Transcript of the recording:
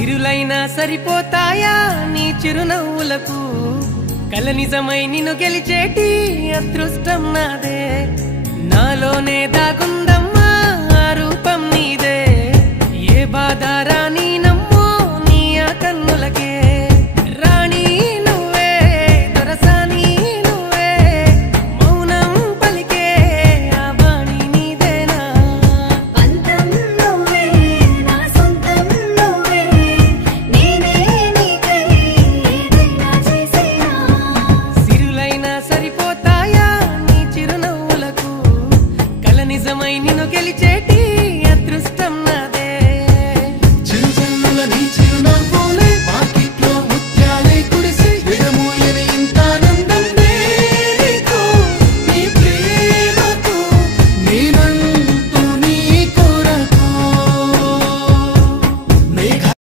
సిరులైనా సరిపోతాయా నీ చిరునవ్వులకు కల నిజమై నిన్ను గెలిచేటి అదృష్టం నాదే నాలోనే దాగుందమ్మా ఆ రూపం నీదే ఏ బాధ రాని